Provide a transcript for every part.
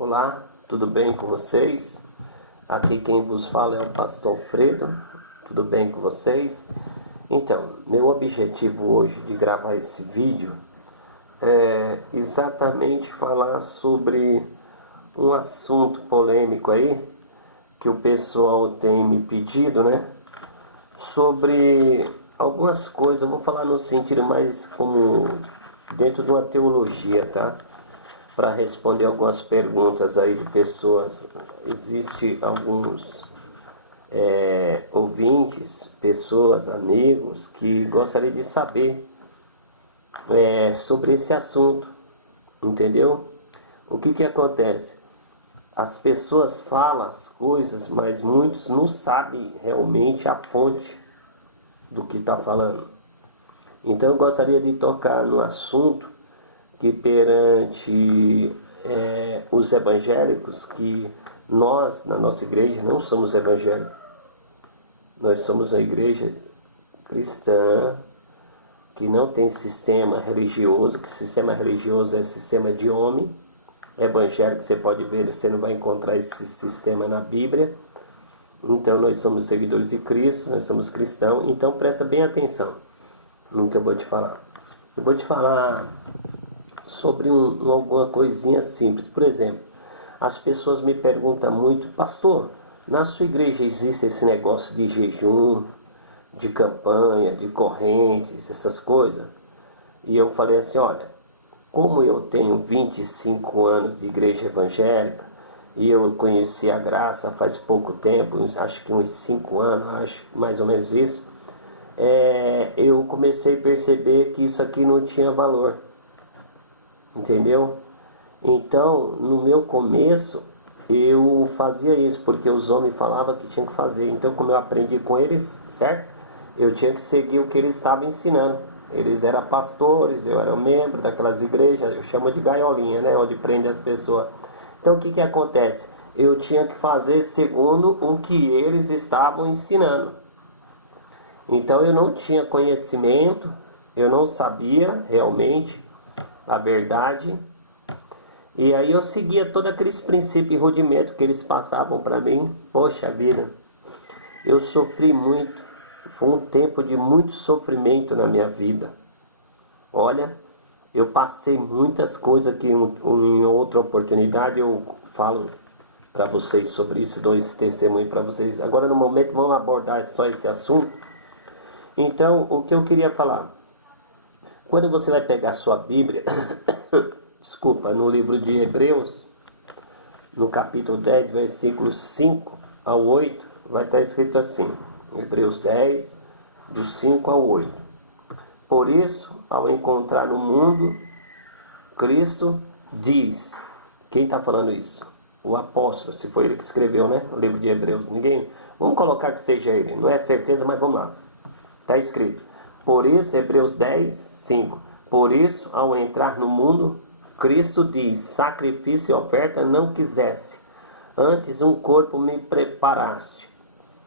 Olá, tudo bem com vocês? Aqui quem vos fala é o pastor Alfredo, tudo bem com vocês? Então, meu objetivo hoje de gravar esse vídeo é exatamente falar sobre um assunto polêmico aí, que o pessoal tem me pedido, né? Sobre algumas coisas, eu vou falar no sentido mais como dentro de uma teologia, tá? Para responder algumas perguntas aí de pessoas. Existe alguns ouvintes, pessoas, amigos que gostariam de saber sobre esse assunto, entendeu? O que acontece? As pessoas falam as coisas, mas muitos não sabem realmente a fonte do que está falando. Então eu gostaria de tocar no assunto que perante os evangélicos, que nós, na nossa igreja, não somos evangélicos. Nós somos a igreja cristã, que não tem sistema religioso, que sistema religioso é sistema de homem. Evangélico, você pode ver, você não vai encontrar esse sistema na Bíblia. Então nós somos seguidores de Cristo, nós somos cristãos. Então presta bem atenção no que eu vou te falar. Eu vou te falar sobre alguma coisinha simples. Por exemplo, as pessoas me perguntam muito: pastor, na sua igreja existe esse negócio de jejum, de campanha, de correntes, essas coisas? E eu falei assim: olha, como eu tenho 25 anos de igreja evangélica e eu conheci a graça faz pouco tempo, acho que uns 5 anos, acho mais ou menos isso, eu comecei a perceber que isso aqui não tinha valor. Entendeu? Então, no meu começo, eu fazia isso, porque os homens falavam que tinha que fazer. Então, como eu aprendi com eles, certo? Eu tinha que seguir o que eles estavam ensinando. Eles eram pastores, eu era membro daquelas igrejas, eu chamo de gaiolinha, né? Onde prende as pessoas. Então, o que acontece? Eu tinha que fazer segundo o que eles estavam ensinando. Então, eu não tinha conhecimento, eu não sabia realmente a verdade, e aí eu seguia todos aqueles princípios e rudimentos que eles passavam para mim. Poxa vida, eu sofri muito, foi um tempo de muito sofrimento na minha vida. Olha, eu passei muitas coisas que em outra oportunidade eu falo para vocês sobre isso, dou esse testemunho para vocês. Agora no momento vamos abordar só esse assunto. Então, o que eu queria falar: quando você vai pegar sua Bíblia, desculpa, no livro de Hebreus, no capítulo 10, versículos 5 ao 8, vai estar escrito assim, Hebreus 10, do 5 ao 8. Por isso, ao encontrar no mundo, Cristo diz. Quem está falando isso? O apóstolo, se foi ele que escreveu, né? O livro de Hebreus. Ninguém. Vamos colocar que seja ele, não é certeza, mas vamos lá. Está escrito. Por isso, Hebreus 10, 5. Por isso, ao entrar no mundo, Cristo diz: sacrifício e oferta não quisesse, antes um corpo me preparaste.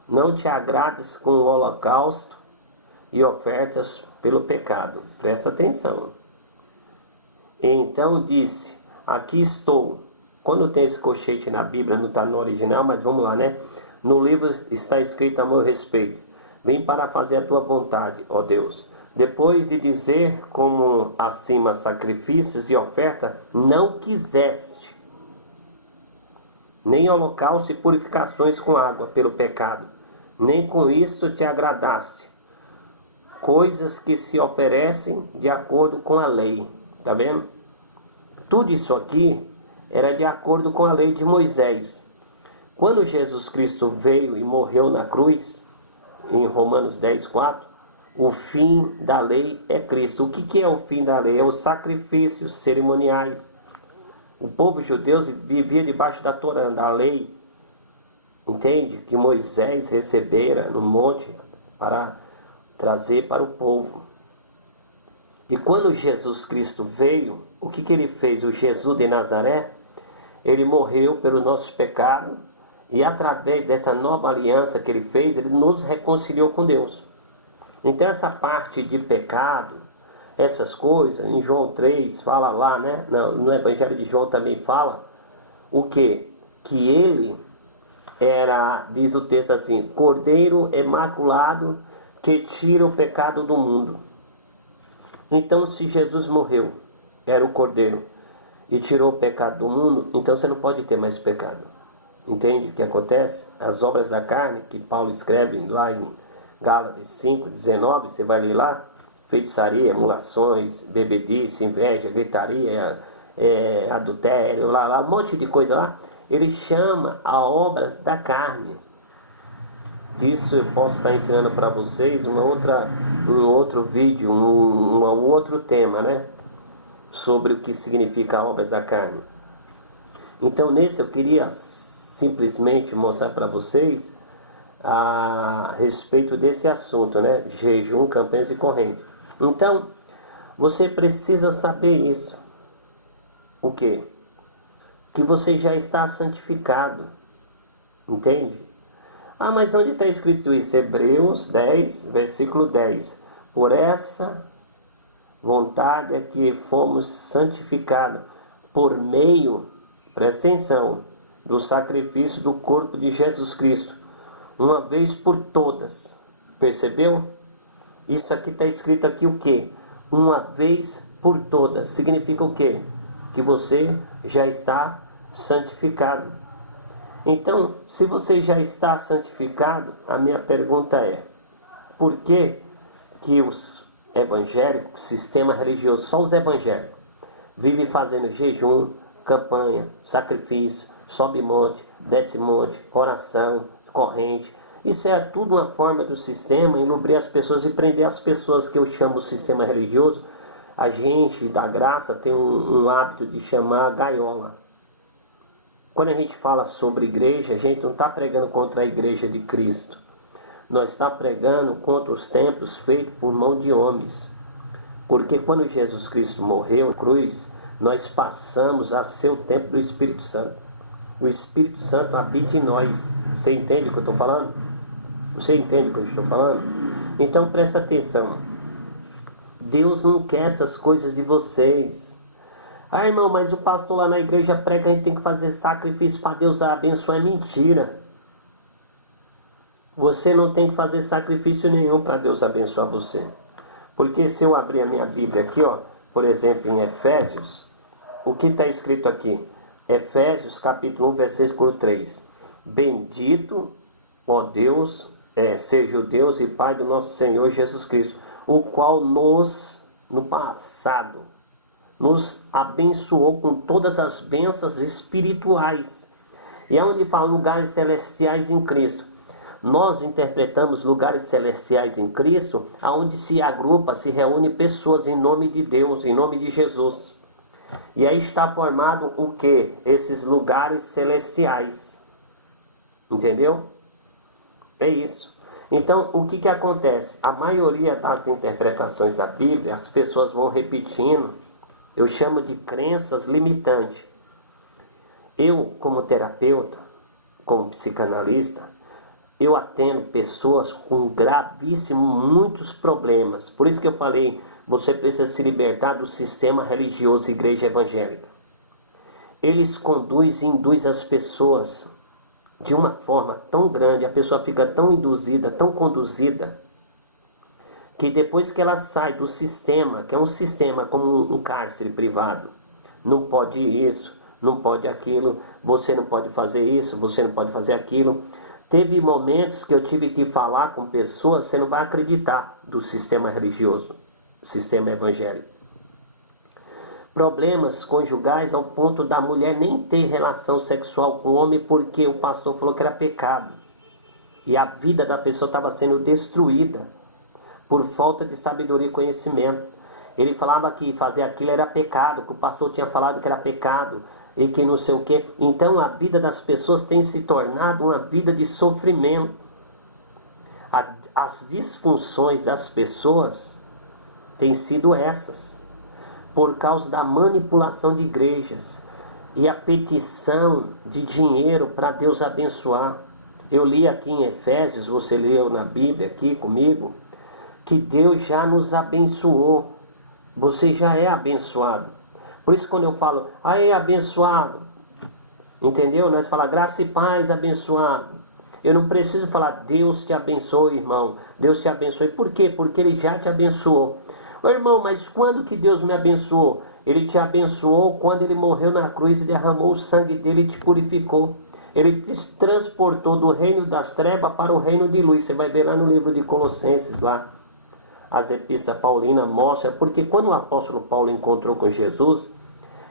Não te agrades com o holocausto e ofertas pelo pecado. Presta atenção. Então disse: aqui estou. Quando tem esse colchete na Bíblia, não está no original, mas vamos lá, né? No livro está escrito a meu respeito: vim para fazer a tua vontade, ó Deus. Depois de dizer como acima sacrifícios e oferta, não quiseste, nem holocausto e purificações com água pelo pecado, nem com isso te agradaste, coisas que se oferecem de acordo com a lei. Tá vendo? Tudo isso aqui era de acordo com a lei de Moisés. Quando Jesus Cristo veio e morreu na cruz, em Romanos 10, 4, o fim da lei é Cristo. O que é o fim da lei? É os sacrifícios cerimoniais. O povo judeu vivia debaixo da Torá, da lei, entende? Que Moisés recebera no monte para trazer para o povo. E quando Jesus Cristo veio, o que ele fez? O Jesus de Nazaré, ele morreu pelos nossos pecados, e através dessa nova aliança que ele fez, ele nos reconciliou com Deus. Então essa parte de pecado, essas coisas, em João 3 fala lá, né? No Evangelho de João também fala, o quê? Que ele era, diz o texto assim, Cordeiro imaculado que tira o pecado do mundo. Então, se Jesus morreu, era o Cordeiro, e tirou o pecado do mundo, então você não pode ter mais pecado. Entende o que acontece? As obras da carne, que Paulo escreve lá em Gálatas 5:19, você vai ler lá, feitiçaria, emulações, bebedice, inveja, gritaria, adultério, lá, um monte de coisa lá. Ele chama a obras da carne. Isso eu posso estar ensinando para vocês um outro vídeo, um outro tema, né? Sobre o que significa obras da carne. Então nesse eu queria simplesmente mostrar para vocês a respeito desse assunto, né? Jejum, campanhas e corrente. Então, você precisa saber isso. O quê? Que você já está santificado. Entende? Ah, mas onde está escrito isso? Hebreus 10, versículo 10. Por essa vontade é que fomos santificados por meio, presta atenção, do sacrifício do corpo de Jesus Cristo, uma vez por todas. Percebeu? Isso aqui está escrito aqui o quê? Uma vez por todas. Significa o quê? Que você já está santificado. Então, se você já está santificado, a minha pergunta é, por que os evangélicos, sistema religioso, só os evangélicos, vivem fazendo jejum, campanha, sacrifício, sobe monte, desce monte, oração, corrente? Isso é tudo uma forma do sistema enobrir as pessoas e prender as pessoas, que eu chamo o sistema religioso. A gente da graça tem um hábito de chamar gaiola. Quando a gente fala sobre igreja, a gente não está pregando contra a igreja de Cristo. Nós estamos pregando contra os templos feitos por mão de homens. Porque quando Jesus Cristo morreu na cruz, nós passamos a ser o templo do Espírito Santo. O Espírito Santo habita em nós. Você entende o que eu estou falando? Você entende o que eu estou falando? Então presta atenção. Deus não quer essas coisas de vocês. Ah, irmão, mas o pastor lá na igreja prega que a gente tem que fazer sacrifício para Deus abençoar. É mentira. Você não tem que fazer sacrifício nenhum para Deus abençoar você. Porque se eu abrir a minha Bíblia aqui, ó, por exemplo, em Efésios, o que está escrito aqui? Efésios capítulo 1, versículo 3. Bendito, ó Deus, seja o Deus e Pai do nosso Senhor Jesus Cristo, o qual no passado, nos abençoou com todas as bênçãos espirituais. E é onde fala lugares celestiais em Cristo. Nós interpretamos lugares celestiais em Cristo, aonde se agrupa, se reúne pessoas em nome de Deus, em nome de Jesus. E aí está formado o que? Esses lugares celestiais. Entendeu? É isso. Então, o que acontece? A maioria das interpretações da Bíblia, as pessoas vão repetindo. Eu chamo de crenças limitantes. Eu, como terapeuta, como psicanalista, eu atendo pessoas com gravíssimos, muitos problemas. Por isso que eu falei, você precisa se libertar do sistema religioso igreja evangélica. Eles conduzem e induzem as pessoas de uma forma tão grande, a pessoa fica tão induzida, tão conduzida, que depois que ela sai do sistema, que é um sistema como um cárcere privado, não pode isso, não pode aquilo, você não pode fazer isso, você não pode fazer aquilo. Teve momentos que eu tive que falar com pessoas, você não vai acreditar, do sistema religioso, sistema evangélico. Problemas conjugais ao ponto da mulher nem ter relação sexual com o homem porque o pastor falou que era pecado. E a vida da pessoa estava sendo destruída por falta de sabedoria e conhecimento. Ele falava que fazer aquilo era pecado, que o pastor tinha falado que era pecado, e que não sei o quê. Então a vida das pessoas tem se tornado uma vida de sofrimento. As disfunções das pessoas têm sido essas, por causa da manipulação de igrejas e a petição de dinheiro para Deus abençoar. Eu li aqui em Efésios, você leu na Bíblia aqui comigo, que Deus já nos abençoou. Você já é abençoado. Por isso quando eu falo, é abençoado, Entendeu? Nós falamos graça e paz, abençoado. Eu não preciso falar Deus te abençoe, irmão. Deus te abençoe. Por quê? Porque Ele já te abençoou. Ô, irmão, mas quando que Deus me abençoou? Ele te abençoou quando Ele morreu na cruz e derramou o sangue dele e te purificou. Ele te transportou do reino das trevas para o reino de luz. Você vai ver lá no livro de Colossenses, lá. As epístolas paulinas mostram. Porque quando o apóstolo Paulo encontrou com Jesus,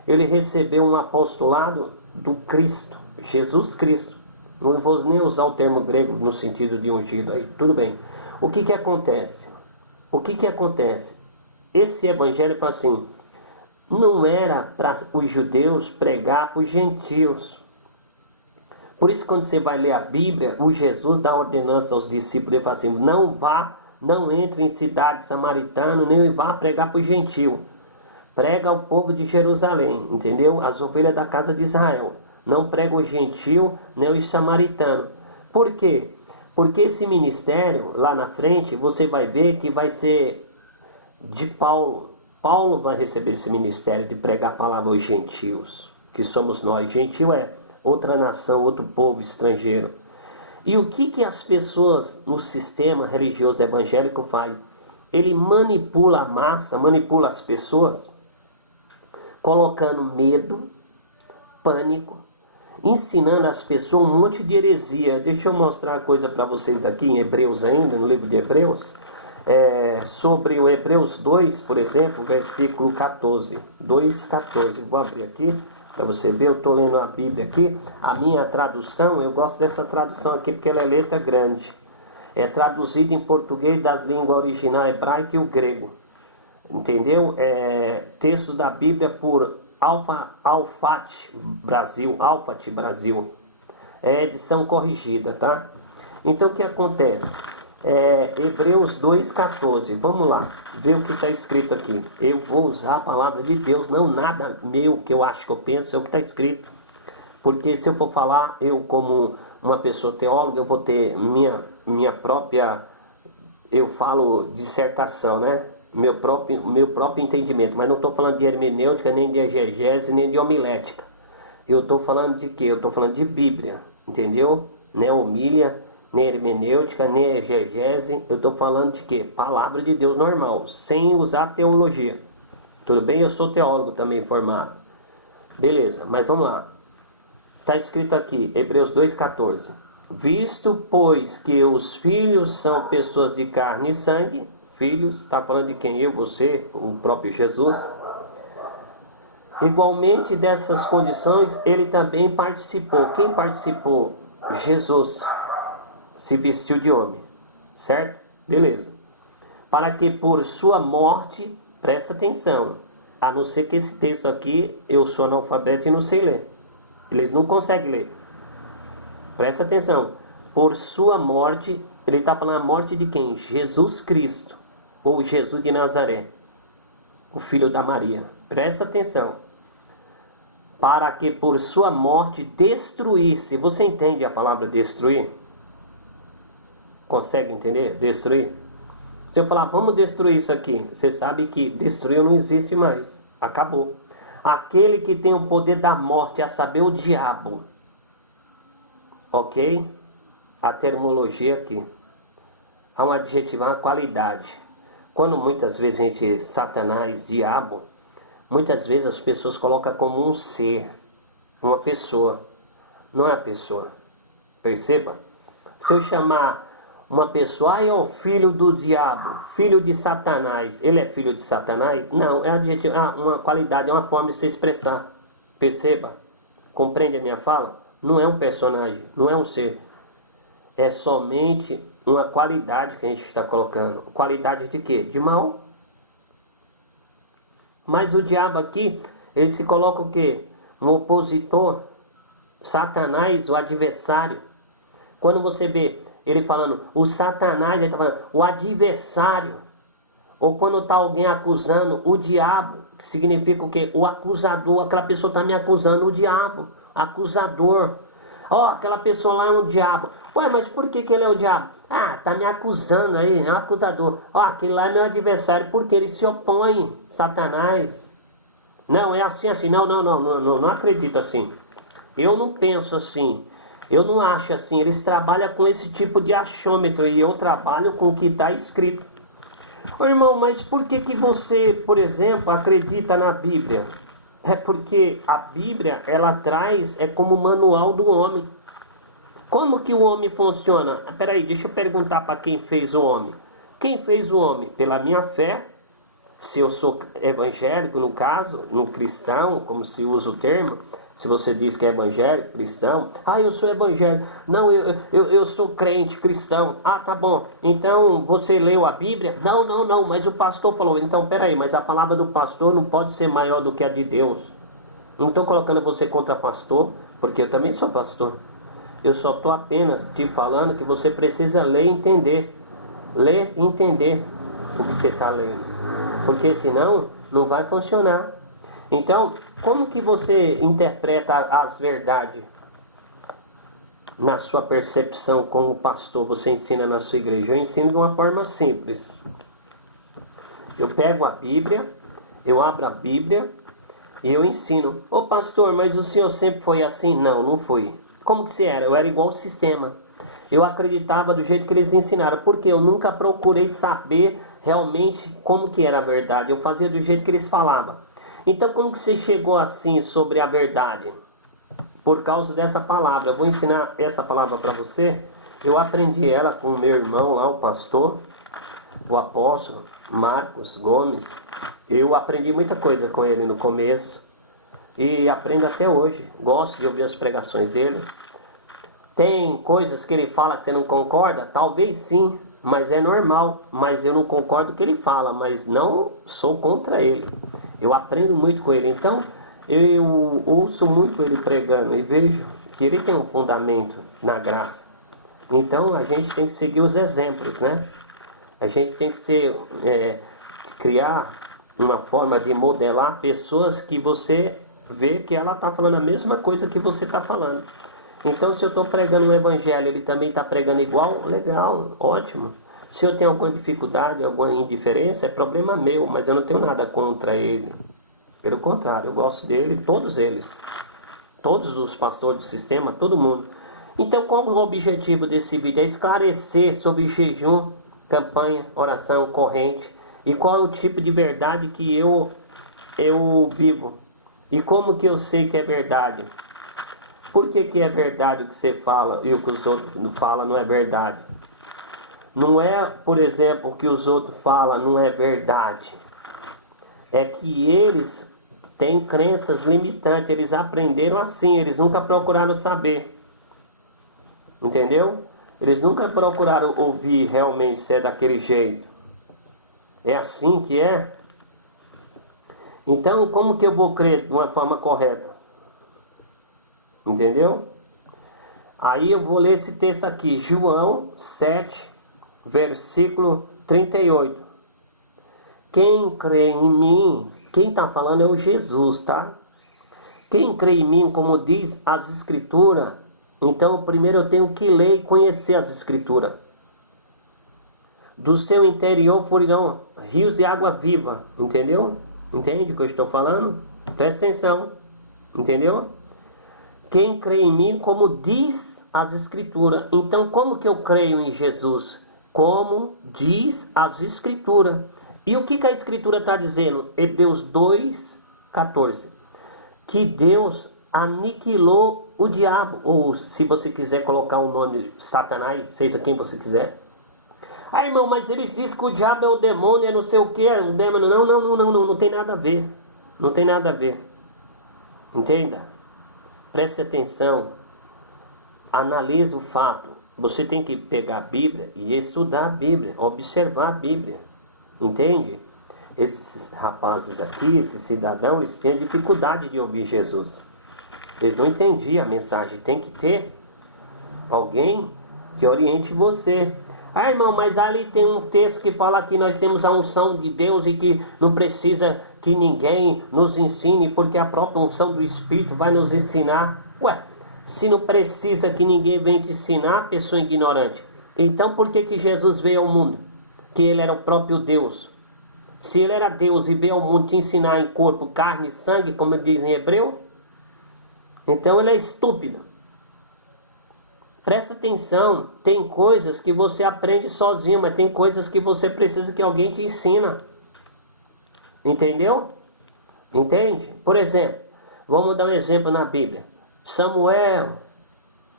ele recebeu um apostolado do Cristo, Jesus Cristo. Não vou nem usar o termo grego no sentido de ungido aí, tudo bem. O que que acontece? O que que acontece? Esse evangelho fala assim, não era para os judeus pregar para os gentios. Por isso quando você vai ler a Bíblia, o Jesus dá ordenança aos discípulos, ele fala assim, não entre em cidade samaritana, nem vá pregar para os gentios. Prega ao povo de Jerusalém, entendeu? As ovelhas da casa de Israel. Não prega o gentio, nem o samaritano. Por quê? Porque esse ministério, lá na frente, você vai ver que vai ser de Paulo. Paulo vai receber esse ministério de pregar a palavra aos gentios, que somos nós. Gentio é outra nação, outro povo estrangeiro. E o que as pessoas no sistema religioso evangélico fazem? Ele manipula a massa, manipula as pessoas, colocando medo, pânico, ensinando as pessoas um monte de heresia. Deixa eu mostrar uma coisa para vocês aqui em Hebreus ainda, no livro de Hebreus, sobre o Hebreus 2, por exemplo, versículo 14, 2,14. Vou abrir aqui para você ver, eu estou lendo a Bíblia aqui, a minha tradução, eu gosto dessa tradução aqui porque ela é letra grande. É traduzida em português das línguas original hebraica e o grego. Entendeu? Texto da Bíblia por Alfat Brasil. É edição corrigida, tá? Então o que acontece? Hebreus 2,14. Vamos lá, ver o que está escrito aqui. Eu vou usar a palavra de Deus, não nada meu que eu acho que eu penso, é o que está escrito. Porque se eu for falar, eu como uma pessoa teóloga, eu vou ter minha própria, eu falo dissertação, né? Meu próprio entendimento, mas não estou falando de hermenêutica, nem de exegese, nem de homilética. Eu estou falando de quê? Eu estou falando de Bíblia, entendeu? Nem homília, nem hermenêutica, nem exegese. Eu estou falando de quê? Palavra de Deus normal, sem usar teologia. Tudo bem? Eu sou teólogo também formado. Beleza, mas vamos lá. Está escrito aqui, Hebreus 2,14. Visto, pois, que os filhos são pessoas de carne e sangue, filhos, está falando de quem? Eu, você, o próprio Jesus. Igualmente dessas condições, ele também participou. Quem participou? Jesus. Se vestiu de homem. Certo? Beleza. Para que por sua morte, presta atenção, a não ser que esse texto aqui, eu sou analfabeto e não sei ler. Eles não conseguem ler. Presta atenção. Por sua morte, ele está falando a morte de quem? Jesus Cristo. Ou Jesus de Nazaré. O filho da Maria. Presta atenção. Para que por sua morte destruísse. Você entende a palavra destruir? Consegue entender? Destruir? Se eu falar, vamos destruir isso aqui. Você sabe que destruir não existe mais. Acabou. Aquele que tem o poder da morte, a saber, o diabo. Ok? A terminologia aqui. Há um adjetivo, uma qualidade. Quando muitas vezes a gente, Satanás, diabo, muitas vezes as pessoas colocam como um ser, uma pessoa. Não é a pessoa. Perceba? Se eu chamar uma pessoa, é o filho do diabo, filho de Satanás, ele é filho de Satanás? Não, é adjetivo, uma qualidade, é uma forma de se expressar. Perceba? Compreende a minha fala? Não é um personagem, não é um ser. É somente uma qualidade que a gente está colocando. Qualidade de quê? De mal. Mas o diabo aqui, ele se coloca o quê? Um opositor. Satanás, o adversário. Quando você vê ele falando, o Satanás, ele está falando, o adversário. Ou quando está alguém acusando, o diabo, que significa o quê? O acusador, aquela pessoa está me acusando, o diabo, acusador. Aquela pessoa lá é um diabo. Ué, mas por que ele é o diabo? Está me acusando aí, é um acusador. Aquele lá é meu adversário, porque ele se opõe, Satanás. Não, é assim, não acredito assim. Eu não penso assim. Eu não acho assim. Eles trabalham com esse tipo de achômetro e eu trabalho com o que está escrito. Ô, irmão, mas por que que você, por exemplo, acredita na Bíblia? É porque a Bíblia, ela traz, é como o manual do homem. Como que o homem funciona? Peraí, deixa eu perguntar para quem fez o homem. Quem fez o homem? Pela minha fé, se eu sou evangélico, no caso, no cristão, como se usa o termo, se você diz que é evangélico, cristão, eu sou evangélico, não, eu sou crente, cristão, tá bom, então você leu a Bíblia? Não, mas o pastor falou, então peraí, mas a palavra do pastor não pode ser maior do que a de Deus. Não estou colocando você contra pastor, porque eu também sou pastor. Eu só estou apenas te falando que você precisa ler e entender. Ler e entender o que você está lendo. Porque senão não vai funcionar. Então, como que você interpreta as verdades na sua percepção como pastor? Você ensina na sua igreja? Eu ensino de uma forma simples. Eu pego a Bíblia, eu abro a Bíblia e eu ensino. Ô pastor, mas o senhor sempre foi assim? Não, não fui. Como que você era? Eu era igual ao sistema. Eu acreditava do jeito que eles ensinaram, porque eu nunca procurei saber realmente como que era a verdade. Eu fazia do jeito que eles falavam. Então, como que você chegou assim sobre a verdade? Por causa dessa palavra. Eu vou ensinar essa palavra para você. Eu aprendi ela com o meu irmão lá, o pastor, o apóstolo Marcos Gomes. Eu aprendi muita coisa com ele no começo e aprendo até hoje. Gosto de ouvir as pregações dele. Tem coisas que ele fala que você não concorda? Talvez sim, mas é normal. Mas eu não concordo com o que ele fala, mas não sou contra ele. Eu aprendo muito com ele. Então, eu ouço muito ele pregando e vejo que ele tem um fundamento na graça. Então, a gente tem que seguir os exemplos, né? A gente tem que criar uma forma de modelar pessoas que você vê que ela está falando a mesma coisa que você está falando. Então, se eu estou pregando o evangelho, ele também está pregando igual, legal, ótimo. Se eu tenho alguma dificuldade, alguma indiferença, é problema meu, mas eu não tenho nada contra ele. Pelo contrário, eu gosto dele, todos eles. Todos os pastores do sistema, todo mundo. Então, qual o objetivo desse vídeo? É esclarecer sobre jejum, campanha, oração, corrente. E qual é o tipo de verdade que eu vivo. E como que eu sei que é verdade. Por que é verdade o que você fala e o que os outros falam não é verdade? Não é, por exemplo, o que os outros falam não é verdade. É que eles têm crenças limitantes, eles aprenderam assim, eles nunca procuraram saber. Entendeu? Eles nunca procuraram ouvir realmente se é daquele jeito. É assim que é? Então, como que eu vou crer de uma forma correta? Entendeu? Aí eu vou ler esse texto aqui, João 7, versículo 38. Quem crê em mim, quem está falando é o Jesus, tá? Quem crê em mim, como diz as Escrituras, então primeiro eu tenho que ler e conhecer as Escrituras. Do seu interior fluirão rios de água viva, entendeu? Entende o que eu estou falando? Presta atenção, entendeu? Quem crê em mim, como diz as Escrituras. Então, como que eu creio em Jesus? Como diz as Escrituras. E o que a Escritura está dizendo? Hebreus 2:14. Que Deus aniquilou o diabo. Ou, se você quiser colocar o nome Satanás, seja quem você quiser. Irmão, mas eles dizem que o diabo é o demônio, é não sei o que, é um demônio. Não tem nada a ver. Não tem nada a ver. Entenda? Preste atenção, analise o fato. Você tem que pegar a Bíblia e estudar a Bíblia, observar a Bíblia. Entende? Esses rapazes aqui, esses cidadãos, eles têm dificuldade de ouvir Jesus. Eles não entendiam a mensagem. Tem que ter alguém que oriente você. Irmão, mas ali tem um texto que fala que nós temos a unção de Deus e que não precisa que ninguém nos ensine, porque a própria unção do Espírito vai nos ensinar. Ué, se não precisa que ninguém venha te ensinar, pessoa ignorante, então por que Jesus veio ao mundo? Que ele era o próprio Deus. Se ele era Deus e veio ao mundo te ensinar em corpo, carne e sangue, como diz em Hebreu, Então ele é estúpido. Presta atenção, tem coisas que você aprende sozinho, mas tem coisas que você precisa que alguém te ensina. Entendeu? Entende? Por exemplo, vamos dar um exemplo na Bíblia. Samuel,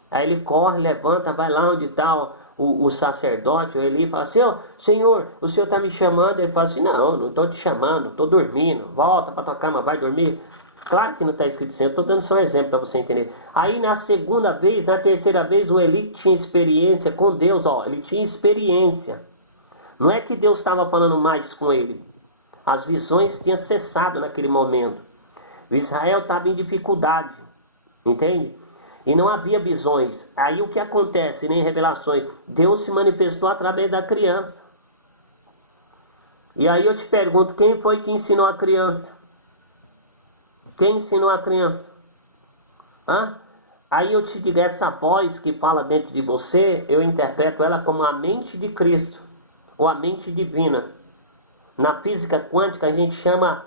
aí ele corre, levanta, vai lá onde está o sacerdote, o Eli, fala assim, Senhor, o Senhor está me chamando? Ele fala assim, não estou te chamando, estou dormindo, volta para tua cama, vai dormir. Claro que não está escrito assim, eu estou dando só um exemplo para você entender. Aí na segunda vez, na terceira vez, o Eli tinha experiência com Deus, ele tinha experiência. Não é que Deus estava falando mais com ele. As visões tinham cessado naquele momento. O Israel estava em dificuldade, entende? E não havia visões. Aí o que acontece, nem revelações? Deus se manifestou através da criança. E aí eu te pergunto, quem foi que ensinou a criança? Quem ensinou a criança? Aí eu te digo, essa voz que fala dentro de você, eu interpreto ela como a mente de Cristo, ou a mente divina. Na física quântica a gente chama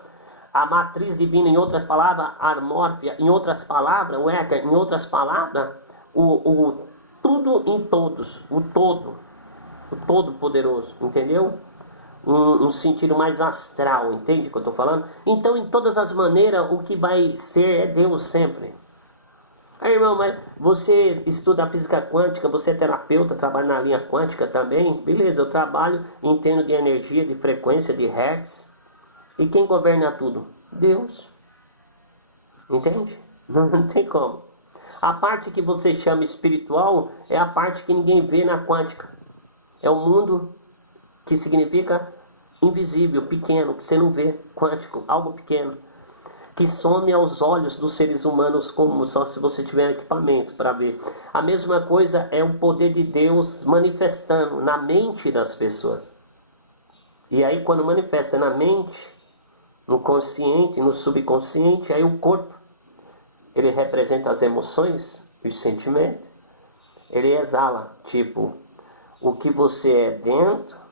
a matriz divina, em outras palavras, a amórfia, em outras palavras, o éter, em outras palavras, o tudo em todos, o todo poderoso, entendeu? Um sentido mais astral, entende o que eu estou falando? Então, em todas as maneiras, o que vai ser é Deus sempre. Aí, irmão, mas você estuda a física quântica, você é terapeuta, trabalha na linha quântica também? Beleza, eu trabalho, entendo de energia, de frequência, de hertz. E quem governa tudo? Deus. Entende? Não tem como. A parte que você chama espiritual é a parte que ninguém vê na quântica. É o mundo que significa invisível, pequeno, que você não vê, quântico, algo pequeno, que some aos olhos dos seres humanos como só se você tiver equipamento para ver. A mesma coisa é o poder de Deus manifestando na mente das pessoas. E aí quando manifesta na mente, no consciente, no subconsciente, aí o corpo, ele representa as emoções, os sentimentos, ele exala, tipo, o que você é dentro,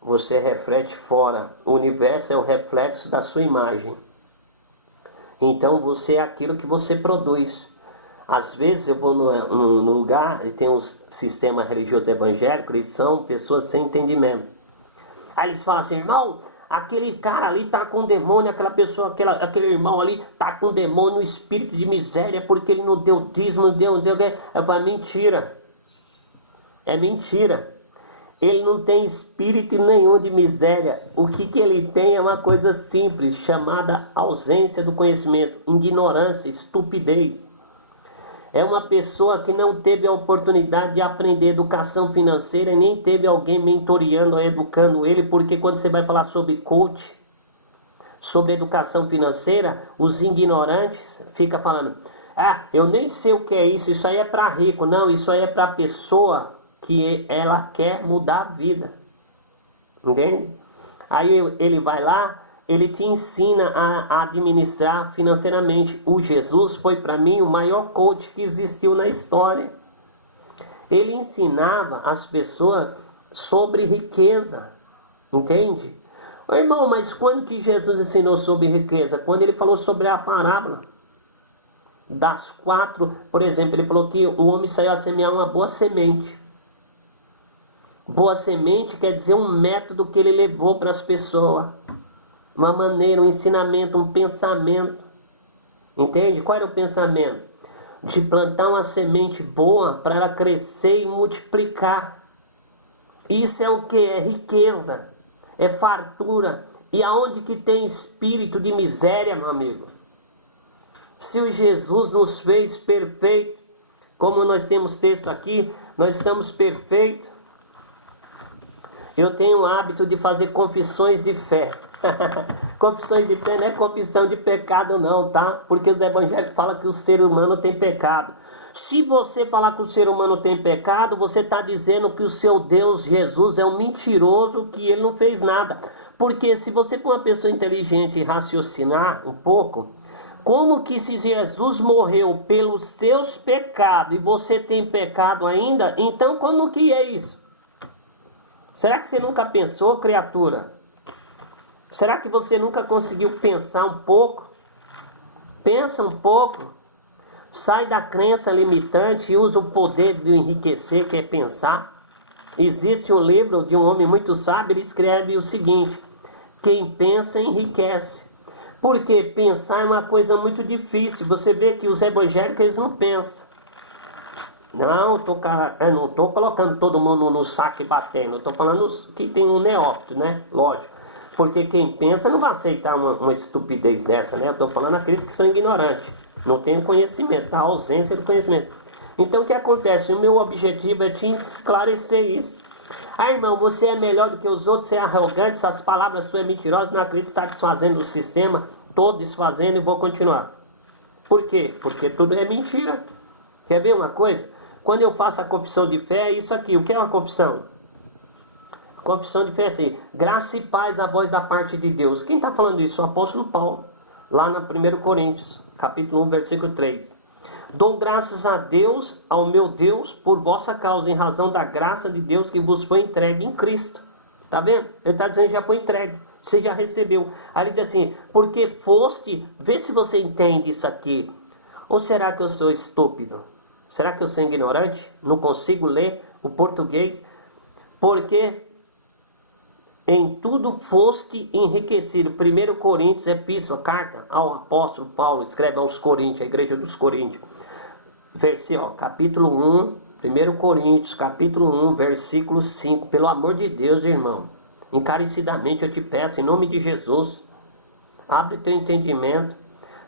você reflete fora. O universo é o reflexo da sua imagem. Então você é aquilo que você produz. Às vezes eu vou no lugar e tem um sistema religioso evangélico, eles são pessoas sem entendimento. Aí eles falam assim, irmão, aquele cara ali está com demônio, aquela pessoa, aquele irmão ali está com demônio, espírito de miséria, porque ele não deu dízimo, não deu. Eu falo, mentira. É mentira. Ele não tem espírito nenhum de miséria. O que ele tem é uma coisa simples, chamada ausência do conhecimento, ignorância, estupidez. É uma pessoa que não teve a oportunidade de aprender educação financeira e nem teve alguém mentoreando ou educando ele, porque quando você vai falar sobre coach, sobre educação financeira, os ignorantes ficam falando, eu nem sei o que é isso aí é para rico. Não, isso aí é para pessoa que ela quer mudar a vida, entende? Aí ele vai lá, ele te ensina a administrar financeiramente. O Jesus foi para mim o maior coach que existiu na história. Ele ensinava as pessoas sobre riqueza, entende? Irmão, mas quando que Jesus ensinou sobre riqueza? Quando ele falou sobre a parábola das 4, por exemplo, ele falou que o homem saiu a semear uma boa semente. Boa semente quer dizer um método que ele levou para as pessoas. Uma maneira, um ensinamento, um pensamento. Entende? Qual era o pensamento? De plantar uma semente boa para ela crescer e multiplicar. Isso é o que? É riqueza. É fartura. E aonde que tem espírito de miséria, meu amigo? Se o Jesus nos fez perfeito, como nós temos texto aqui, nós estamos perfeitos. Eu tenho o hábito de fazer confissões de fé. Confissões de fé não é confissão de pecado não, tá? Porque os evangélicos falam que o ser humano tem pecado. Se você falar que o ser humano tem pecado, você está dizendo que o seu Deus, Jesus, é um mentiroso, que ele não fez nada. Porque se você for uma pessoa inteligente e raciocinar um pouco, como que se Jesus morreu pelos seus pecados e você tem pecado ainda, então como que é isso? Será que você nunca pensou, criatura? Será que você nunca conseguiu pensar um pouco? Pensa um pouco. Sai da crença limitante e usa o poder de enriquecer, que é pensar. Existe um livro de um homem muito sábio, ele escreve o seguinte: quem pensa enriquece. Porque pensar é uma coisa muito difícil. Você vê que os evangélicos eles não pensam. Não, eu não estou colocando todo mundo no saco e batendo. Eu estou falando que tem um neófito, né? Lógico. Porque quem pensa não vai aceitar uma estupidez dessa, né? Eu estou falando aqueles que são ignorantes. Não tem conhecimento, a ausência do conhecimento. Então o que acontece? O meu objetivo é te esclarecer isso. Ah, irmão, você é melhor do que os outros, você é arrogante, essas palavras suas mentirosas, não acredito que está desfazendo o sistema, todo desfazendo e vou continuar. Por quê? Porque tudo é mentira. Quer ver uma coisa? Quando eu faço a confissão de fé, é isso aqui. O que é uma confissão? A confissão de fé é assim: graça e paz a voz da parte de Deus. Quem está falando isso? O apóstolo Paulo, lá na 1 Coríntios, capítulo 1, versículo 3. Dou graças a Deus, ao meu Deus, por vossa causa, em razão da graça de Deus que vos foi entregue em Cristo. Está vendo? Ele está dizendo que já foi entregue. Você já recebeu. Aí ele diz assim: porque foste, vê se você entende isso aqui. Ou será que eu sou estúpido? Será que eu sou ignorante? Não consigo ler o português? Porque em tudo foste enriquecido. 1 Coríntios, epístola, carta ao apóstolo Paulo, escreve aos Coríntios, a igreja dos Coríntios. Versículo, capítulo 1 Coríntios, capítulo 1, versículo 5. Pelo amor de Deus, irmão, encarecidamente eu te peço, em nome de Jesus, abre teu entendimento,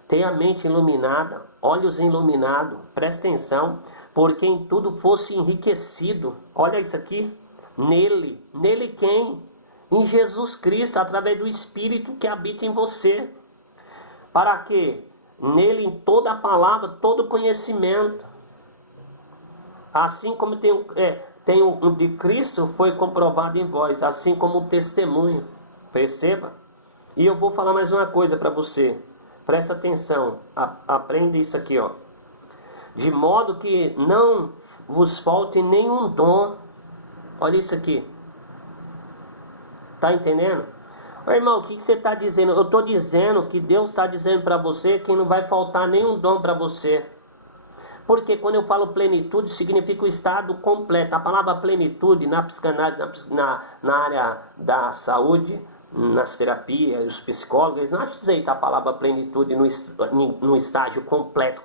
tenha a mente iluminada, olhos iluminados, presta atenção, porque em tudo fosse enriquecido. Olha isso aqui, nele quem? Em Jesus Cristo, através do Espírito que habita em você. Para quê? Nele, em toda a palavra, todo conhecimento. Assim como tem o de Cristo, foi comprovado em vós, assim como o testemunho. Perceba? E eu vou falar mais uma coisa para você. Presta atenção, aprenda isso aqui, ó. De modo que não vos falte nenhum dom. Olha isso aqui. Tá entendendo? Ô, irmão, o que você está dizendo? Eu estou dizendo que Deus está dizendo para você que não vai faltar nenhum dom para você. Porque quando eu falo plenitude, significa o estado completo. A palavra plenitude na psicanálise, na área da saúde, nas terapias, os psicólogos, eles não aceitam a palavra plenitude no estágio completo.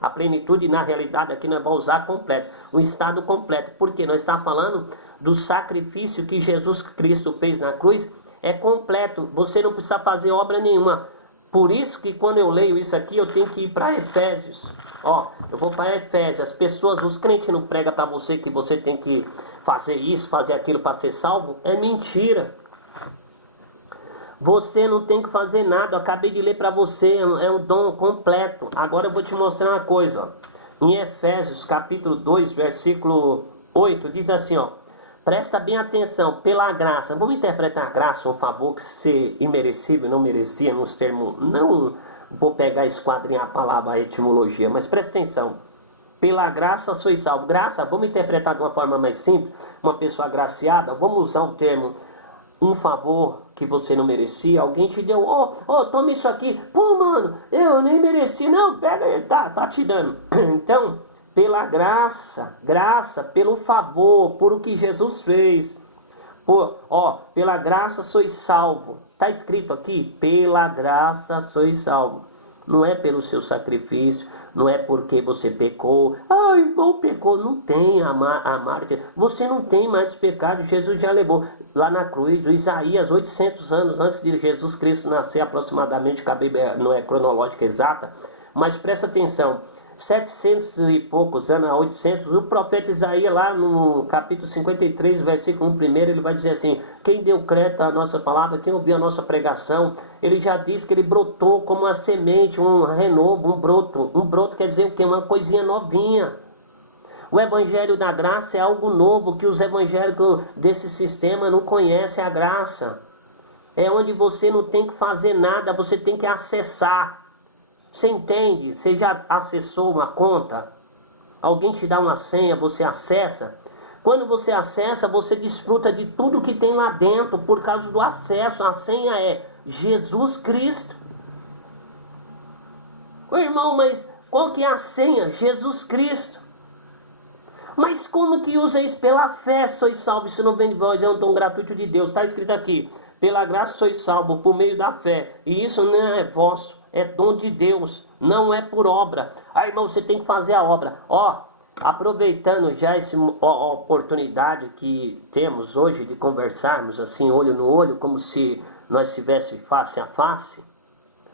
A plenitude, na realidade, aqui nós vamos usar completo. O estado completo. Porque nós estamos falando do sacrifício que Jesus Cristo fez na cruz. É completo. Você não precisa fazer obra nenhuma. Por isso que quando eu leio isso aqui, eu tenho que ir para Efésios. Ó, eu vou para Efésios. As pessoas, os crentes não pregam para você que você tem que fazer isso, fazer aquilo para ser salvo. É mentira. Você não tem que fazer nada. Eu acabei de ler para você. É um dom completo. Agora eu vou te mostrar uma coisa. Ó. Em Efésios capítulo 2, versículo 8, diz assim, ó. Presta bem atenção, pela graça. Vamos interpretar a graça, um favor que ser imerecível, não merecia, nos termos. Não vou pegar e esquadrinhar a palavra, a etimologia, mas presta atenção. Pela graça sois salvo. Graça, vamos interpretar de uma forma mais simples. Uma pessoa agraciada, vamos usar o termo um favor que você não merecia. Alguém te deu, toma isso aqui. Pô, mano, eu nem mereci. Não, pega aí, tá te dando. Então, pela graça, pelo favor, por o que Jesus fez. Pela graça sois salvo. Está escrito aqui, pela graça sois salvo. Não é pelo seu sacrifício, não é porque você pecou. Ah, irmão, pecou. Não tem a marca. Você não tem mais pecado, Jesus já levou. Lá na cruz, Isaías, 800 anos antes de Jesus Cristo nascer, aproximadamente, que a Bíblia não é cronológica exata, mas presta atenção. 700 e poucos anos, 800, o profeta Isaías lá no capítulo 53, versículo 1, ele vai dizer assim, quem deu crédito à nossa palavra, quem ouviu a nossa pregação, ele já disse que ele brotou como uma semente, um renovo, um broto quer dizer o quê? Uma coisinha novinha. O evangelho da graça é algo novo que os evangélicos desse sistema não conhecem a graça. É onde você não tem que fazer nada, você tem que acessar. Você entende? Você já acessou uma conta? Alguém te dá uma senha, você acessa? Quando você acessa, você desfruta de tudo que tem lá dentro por causa do acesso. A senha é Jesus Cristo. Ô, irmão, mas Qual que é a senha? Jesus Cristo. Mas como que usa isso? Pela fé sois salvos, isso não vem de vós, é um dom gratuito de Deus. Está escrito aqui, pela graça sois salvos, por meio da fé. E isso não é vosso, é dom de Deus, não é por obra. Ah, irmão, você tem que fazer a obra. Aproveitando já essa oportunidade que temos hoje de conversarmos assim, olho no olho, como se nós estivéssemos face a face,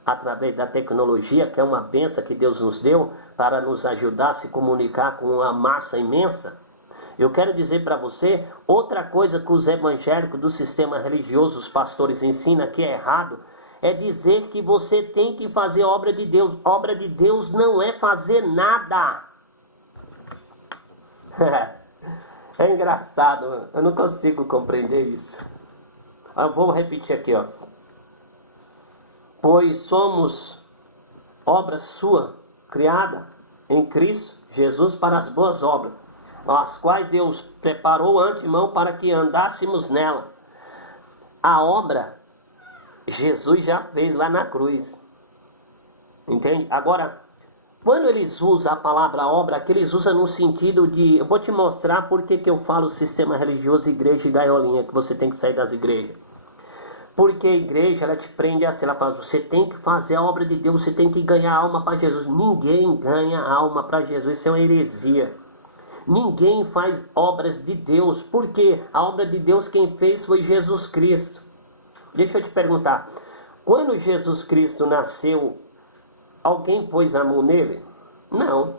através da tecnologia, que é uma bênção que Deus nos deu para nos ajudar a se comunicar com uma massa imensa. Eu quero dizer para você, outra coisa que os evangélicos do sistema religioso, os pastores ensinam que é errado, é dizer que você tem que fazer obra de Deus. Obra de Deus não é fazer nada. É engraçado, eu não consigo compreender isso. Vamos repetir aqui, Pois somos obra sua, criada em Cristo Jesus para as boas obras, as quais Deus preparou antemão para que andássemos nela. A obra, Jesus já fez lá na cruz. Entende? Agora, quando eles usam a palavra obra, que eles usam no sentido de... Eu vou te mostrar por que eu falo sistema religioso, igreja e gaiolinha, que você tem que sair das igrejas. Porque a igreja, ela te prende assim, ela fala, você tem que fazer a obra de Deus, você tem que ganhar alma para Jesus. Ninguém ganha alma para Jesus, isso é uma heresia. Ninguém faz obras de Deus, porque a obra de Deus quem fez foi Jesus Cristo. Deixa eu te perguntar, quando Jesus Cristo nasceu, alguém pôs a mão nele? Não.